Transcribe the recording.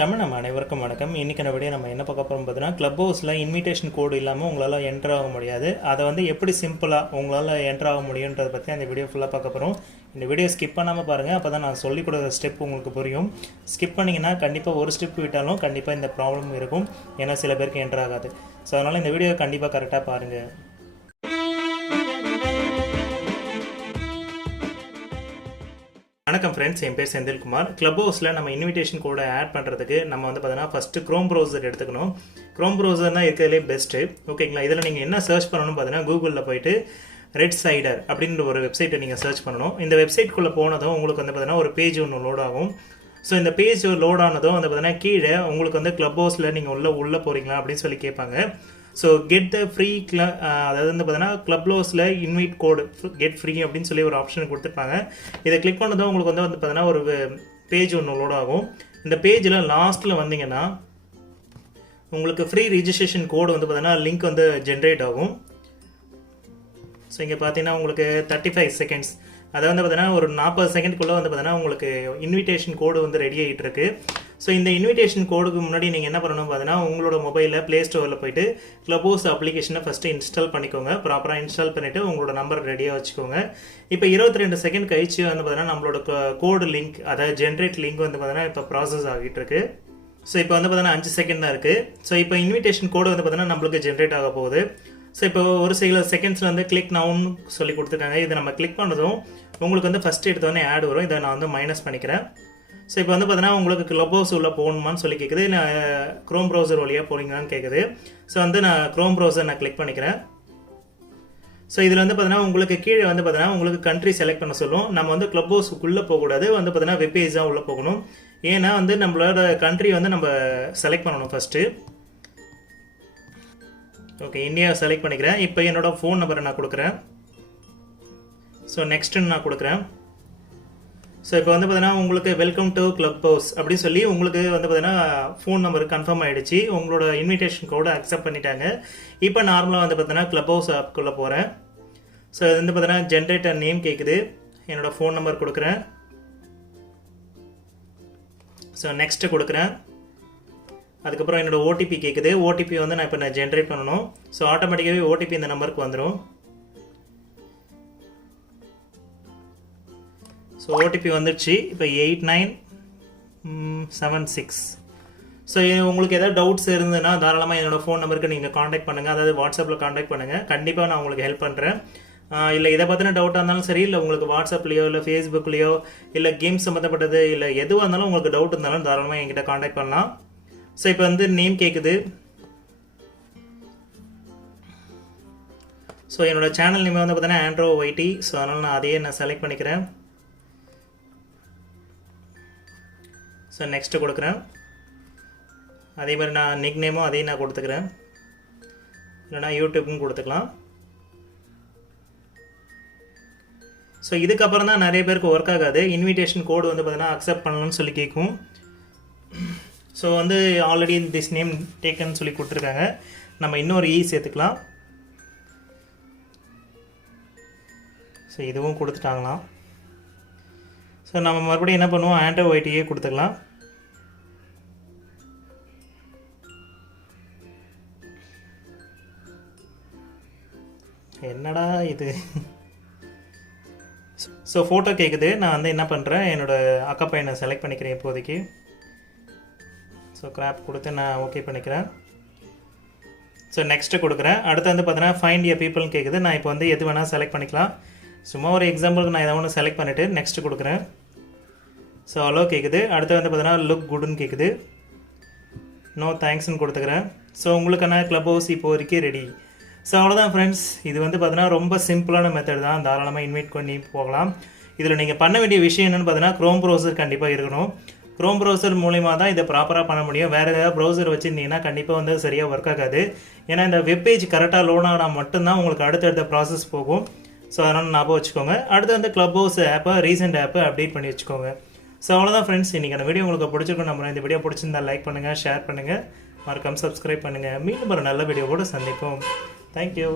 தமிழ் நம்ம அனைவருக்கும் வணக்கம். இன்றைக்கான வீடியோ நம்ம என்ன பார்க்க போகிறோம் பார்த்தீங்கன்னா, கிளப் ஹவுஸில் இன்விடேஷன் கோடு இல்லாமல் உங்களால் என்ட்ரு ஆக முடியாது. அதை வந்து எப்படி சிம்பிளாக உங்களால் என்ட்ரு ஆக முடியுன்றதை பற்றி அந்த வீடியோ ஃபுல்லாக பார்க்க போகிறோம். இந்த வீடியோ ஸ்கிப் பண்ணாமல் பாருங்கள், அப்போ தான் நான் சொல்லிக் கொடுக்குற ஸ்டெப் உங்களுக்கு புரியும். ஸ்கிப் பண்ணிங்கன்னா கண்டிப்பாக ஒரு ஸ்டெப் விட்டாலும் கண்டிப்பாக இந்த ப்ராப்ளம் இருக்கும். ஏன்னா சில பேருக்கு என்ட்ரு ஆகாது. ஸோ அதனால் இந்த வீடியோ கண்டிப்பாக கரெக்டாக பாருங்கள். வணக்கம் ஃப்ரெண்ட்ஸ், என் பேர் செந்தில்குமார். கிளப் ஹவுஸில் நம்ம இன்விடேஷன் கோடை ஆட் பண்ணுறதுக்கு நம்ம வந்து பார்த்தீங்கன்னா ஃபஸ்ட்டு க்ரோம் ப்ரௌசர் எடுத்துக்கணும். க்ரோம் ப்ரௌசர் தான் இருக்கிறதுலே பெஸ்ட்டு. ஓகேங்களா? இதில் நீங்கள் என்ன சர்ச் பண்ணணும்னு பார்த்தீங்கன்னா, கூகுளில் போயிட்டு ரெட் சைடர் அப்படின்ற ஒரு வெப்சைட்டை நீங்கள் சர்ச் பண்ணணும். இந்த வெப்சைட்குள்ளே போனதும் உங்களுக்கு வந்து பார்த்தீங்கன்னா ஒரு பேஜ் ஒன்று லோட் ஆகும். ஸோ இந்த பேஜ் லோட் ஆனதும் வந்து பார்த்தீங்கன்னா கீழே உங்களுக்கு வந்து கிளப் ஹவுஸில் நீங்கள் உள்ளே போகிறீங்களா அப்படின்னு சொல்லி கேட்பாங்க. ஸோ கெட் த ஃப்ரீ அதாவது வந்து பார்த்தீங்கன்னா கிளப் ஹவுஸில் இன்வைட் கோடு கெட் ஃப்ரீ அப்படின்னு சொல்லி ஒரு ஆப்ஷன் கொடுத்துருப்பாங்க. இதை கிளிக் பண்ணதும் உங்களுக்கு வந்து பார்த்தீங்கன்னா ஒரு பேஜ் ஒன்று லோட் ஆகும். இந்த பேஜில் லாஸ்ட்டில் வந்தீங்கன்னா உங்களுக்கு ஃப்ரீ ரிஜிஸ்ட்ரேஷன் கோடு வந்து பார்த்தீங்கன்னா லிங்க் வந்து ஜென்ரேட் ஆகும். ஸோ இங்கே பார்த்தீங்கன்னா உங்களுக்கு 35 செகண்ட்ஸ், அதை வந்து பார்த்தீங்கன்னா ஒரு 40 செகண்ட்குள்ளே வந்து பார்த்தீங்கன்னா உங்களுக்கு இன்விடேஷன் கோடு வந்து ரெடி ஆகிட்டு இருக்கு. ஸோ இந்த இன்விடேஷன் கோடுக்கு முன்னாடி நீங்கள் என்ன பண்ணணும் பார்த்தீங்கன்னா, உங்களோட மொபைலில் ப்ளே ஸ்டோரில் போயிட்டு கிளப் ஹவுஸ் அப்ளிகேஷனை ஃபஸ்ட்டு இன்ஸ்டால் பண்ணிக்கோங்க. ப்ராப்பராக இன்ஸ்டால் பண்ணிவிட்டு உங்களோட நம்பர் ரெடியாக வச்சுக்கோங்க. இப்போ 22 செகண்ட் கழிச்சு வந்து பார்த்தீங்கன்னா நம்மளோட கோடு லிங்க், அதாவது ஜென்ரேட் லிங்க் வந்து பார்த்தீங்கன்னா இப்போ ப்ராசஸ் ஆகிட்டு இருக்கு. ஸோ இப்போ வந்து பார்த்தீங்கன்னா 5 செகண்ட் தான் இருக்குது. ஸோ இப்போ இன்விடேஷன் கோடு வந்து பார்த்தீங்கன்னா நம்மளுக்கு ஜென்ரேட் ஆக போகுது. ஸோ இப்போ ஒரு சில செகண்ட்ஸில் வந்து கிளிக் நவுன்னு சொல்லி கொடுத்துருக்காங்க. இதை நம்ம கிளிக் பண்ணதும் உங்களுக்கு வந்து ஃபஸ்ட்டு எடுத்தோடனே ஆட் வரும். இதை நான் வந்து மைனஸ் பண்ணிக்கிறேன். ஸோ இப்போ வந்து பார்த்தீங்கன்னா உங்களுக்கு கிளப் ஹவுஸ் உள்ள போகணுமான்னு சொல்லி கேட்குது, இல்லை க்ரோம் ப்ரௌசர் வழியாக போகிறீங்களான்னு கேட்குது. ஸோ வந்து நான் க்ரோம் ப்ரௌசர் நான் கிளிக் பண்ணிக்கிறேன். ஸோ இதில் வந்து பார்த்தீங்கன்னா உங்களுக்கு கீழே வந்து பார்த்தீங்கன்னா உங்களுக்கு கண்ட்ரி செலக்ட் பண்ண சொல்லும். நம்ம வந்து கிளப் ஹவுஸுக்குள்ளே போகக்கூடாது, வந்து பார்த்தீங்கன்னா வெப்பேஜ் தான் உள்ளே போகணும். ஏன்னா வந்து நம்மளோட கண்ட்ரி வந்து நம்ம செலக்ட் பண்ணணும் ஃபஸ்ட்டு. ஓகே, இந்தியா செலக்ட் பண்ணிக்கிறேன். இப்போ என்னோடய ஃபோன் நம்பரை நான் கொடுக்குறேன். ஸோ நெக்ஸ்ட்டுன்னு நான் கொடுக்குறேன். ஸோ இப்போ வந்து பார்த்தீங்கன்னா உங்களுக்கு வெல்கம் டு கிளப் ஹவுஸ் அப்படின்னு சொல்லி உங்களுக்கு வந்து பார்த்தீங்கன்னா ஃபோன் நம்பர் கன்ஃபார்ம் ஆகிடுச்சு. உங்களோட இன்விடேஷன் கோடை அக்செப்ட் பண்ணிட்டாங்க. இப்போ நார்மலாக வந்து பார்த்தீங்கன்னா கிளப் ஹவுஸ் ஆப்குள்ளே போகிறேன். ஸோ இது வந்து பார்த்தீங்கன்னா ஜென்ரேட்டர் நேம் கேட்குது, என்னோடய ஃபோன் நம்பர் கொடுக்குறேன். ஸோ நெக்ஸ்ட்டு கொடுக்குறேன். அதுக்கப்புறம் என்னோடய ஓடிபி கேட்குது. ஓடிபி வந்து நான் இப்போ ஜென்ரேட் பண்ணணும். ஸோ ஆட்டோமேட்டிக்காகவே ஓடிபி இந்த நம்பருக்கு வந்துடும். ஸோ ஓடிபி வந்துடுச்சு. இப்போ 8976. ஸோ உங்களுக்கு எதாவது டவுட்ஸ் இருந்ததுன்னா தாராளமாக என்னோடய ஃபோன் நம்பருக்கு நீங்கள் காண்டாக்ட் பண்ணுங்கள். அதாவது வாட்ஸ்அப்பில் காண்டாக்ட் பண்ணுங்கள். கண்டிப்பாக நான் உங்களுக்கு ஹெல்ப் பண்ணுறேன். இல்லை இதை பற்றின டவுட்டாக இருந்தாலும் சரி, இல்லை உங்களுக்கு வாட்ஸ்அப்லேயோ இல்லை ஃபேஸ்புக்லேயோ இல்லை கேம் சம்மந்தப்பட்டது இல்லை எதுவாக இருந்தாலும் உங்களுக்கு டவுட் இருந்தாலும் தாராளமாக என்கிட்ட காண்டாக்ட் பண்ணலாம். ஸோ இப்போ வந்து நேம் கேட்குது. ஸோ என்னோடய சேனல் நேம் வந்து பார்த்தீங்கன்னா ஆண்ட்ரோ ஒய்டி. ஸோ அதனால் நான் அதையே நான் செலக்ட் பண்ணிக்கிறேன். ஸோ நெக்ஸ்ட்டு கொடுக்குறேன். அதே மாதிரி நான் நிக் நேமும் அதையும் நான் கொடுத்துக்கிறேன். இல்லைனா யூடியூப்பும் கொடுத்துக்கலாம். ஸோ இதுக்கப்புறம் தான் நிறைய பேருக்கு ஒர்க் ஆகாது. இன்விடேஷன் கோடு வந்து பார்த்தீங்கன்னா அக்செப்ட் பண்ணணும்னு சொல்லி கேட்கும். ஸோ வந்து ஆல்ரெடி திஸ் நேம் டேக்கன்னு சொல்லி கொடுத்துருக்காங்க. நம்ம இன்னொரு சேர்த்துக்கலாம். ஸோ இதுவும் கொடுத்துட்டாங்களாம். ஸோ நம்ம மறுபடியும் என்ன பண்ணுவோம், ஆண்ட்ரோ ஒய்டியே கொடுத்துக்கலாம். என்னடா இது? ஸோ ஃபோட்டோ கேட்குது. நான் வந்து என்ன பண்ணுறேன், என்னோடய அக்கா பையனை செலக்ட் பண்ணிக்கிறேன் இப்போதைக்கு. ஸோ கிராப் கொடுத்து நான் ஓகே பண்ணிக்கிறேன். ஸோ நெக்ஸ்ட்டு கொடுக்குறேன். அடுத்து வந்து பார்த்தீங்கன்னா ஃபைண்ட் ய பீப்புள்னு கேட்குது. நான் இப்போ வந்து எது வேணால் செலக்ட் பண்ணிக்கலாம். சும்மா ஒரு எக்ஸாம்பிளுக்கு நான் எதை ஒன்று செலக்ட் பண்ணிவிட்டு நெக்ஸ்ட்டு கொடுக்குறேன். ஸோ அலோ கேட்குது. அடுத்து வந்து பார்த்தீங்கன்னா லுக் குட்னு கேட்குது. நோ தேங்க்ஸ்ன்னு கொடுத்துக்கிறேன். ஸோ உங்களுக்கான கிளப் ஹவுஸ் இப்போ வரைக்கும் ரெடி. ஸோ அவ்வளோதான் ஃப்ரெண்ட்ஸ். இது வந்து பார்த்தீங்கன்னா ரொம்ப சிம்பிளான மெத்தட் தான். தாராளமாக இன்வைட் பண்ணி போகலாம். இதில் நீங்கள் பண்ண வேண்டிய விஷயம் என்னென்னு பார்த்தீங்கன்னா, க்ரோம் ப்ரௌசர் கண்டிப்பாக இருக்கணும். க்ரோம் ப்ரௌசர் மூலிமா தான் இதை ப்ராப்பராக பண்ண முடியும். வேறு ஏதாவது ப்ரௌசர் வச்சுருந்தீங்கன்னா கண்டிப்பாக வந்து சரியாக ஒர்க் ஆகாது. ஏன்னா இந்த வெப்பேஜ் கரெக்டாக லோட் ஆனால் மட்டும்தான் உங்களுக்கு அடுத்தடுத்த ப்ராசஸ் போகும். ஸோ அதனால் ஞாபகம் வச்சுக்கோங்க. அடுத்து வந்து கிளப் ஹவுஸ் ஆப்பை ரீசெண்ட் ஆப்பை அப்டேட் பண்ணி வச்சுக்கோங்க. ஸோ அவ்வளோதான் ஃப்ரெண்ட்ஸ். இன்றைக்கான வீடியோ உங்களுக்கு பிடிச்சிருக்கும் நம்புறேன். இந்த வீடியோ பிடிச்சிருந்தால் லைக் பண்ணுங்கள், ஷேர் பண்ணுங்கள், மறக்காமல் சப்ஸ்கிரைப் பண்ணுங்கள். மீண்டும் ஒரு நல்ல வீடியோ கூட சந்திப்போம். தேங்க்யூ.